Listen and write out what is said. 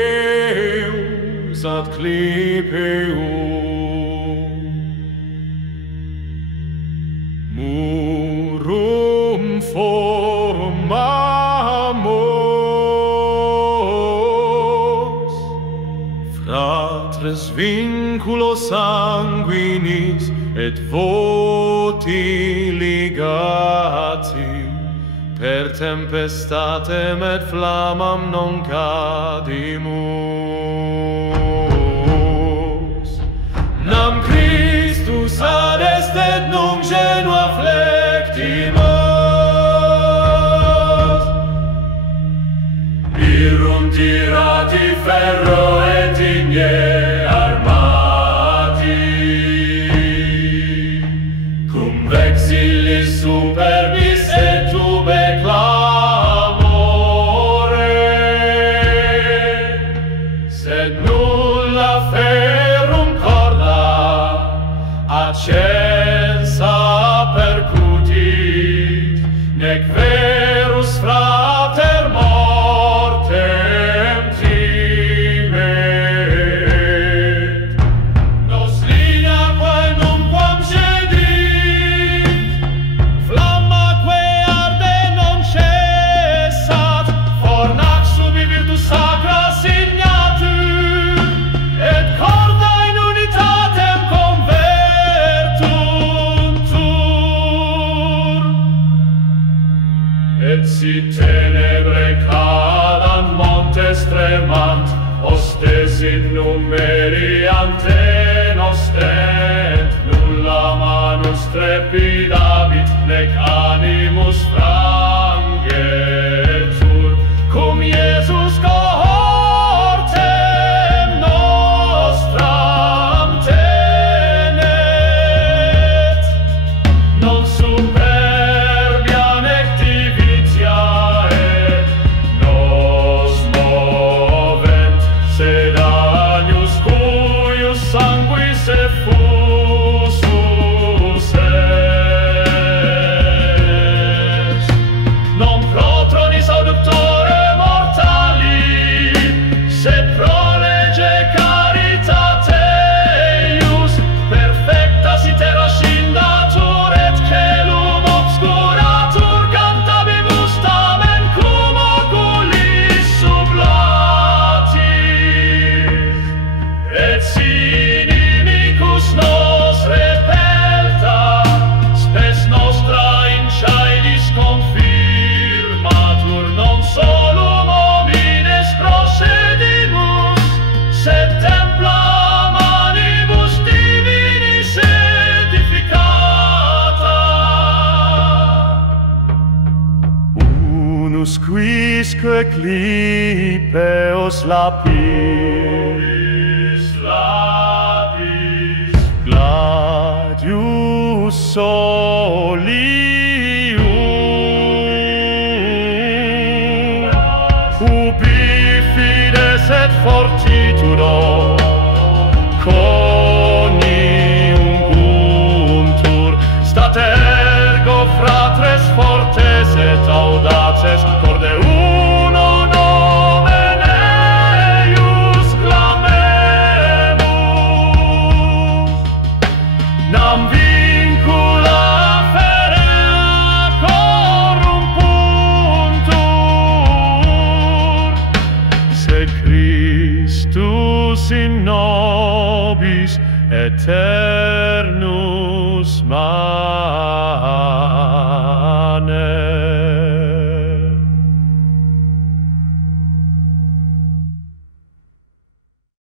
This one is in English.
Clipeus ad clipeum murum formamos, fratres vinculo sanguinis et voti ligati, per tempestatem et flammam non cadimus. Nam Christus adest et nunc genua flectimus, irunt tirati ferro et igne armati, cum vexilis superbis et tube clamore, sed nulla ferrum corda accensa percutit, nec verus frater mortem timet. Nos linaque nunquam cedit, flammaque arde non cessat, fornax ubi virtus sacra signatur, et corda in unitatem convertuntur. Et si tenebre cadant montes tremant, hostes in numeri antenos stent, nulla manus trepidabit, nec animus frangetur, cum Iesus cohortem nostram tenet, non superbia nec divitiae nos movent, sed agnus cuius sanguis effusus est. Non pro tronis auductore mortali, sed pro lege caritate eius, perfectas iter ascindatur et celum obscuratur, cantabibus tamen cum oculis sublatis. Et si inimicus nos repelta, spes nostra in caelis confirmatur, non solum homines procedimus, sed templa manibus divinis edificata. Unus quisque clipeos lapis, gladius solium, ubi fides et fortitudo coniunguntur, stat ergo fratres fortes et audaces, corde uno nomen eius clamemus. Nam vincula ferrea corrumpuntur, sed Christus in nobis aeternus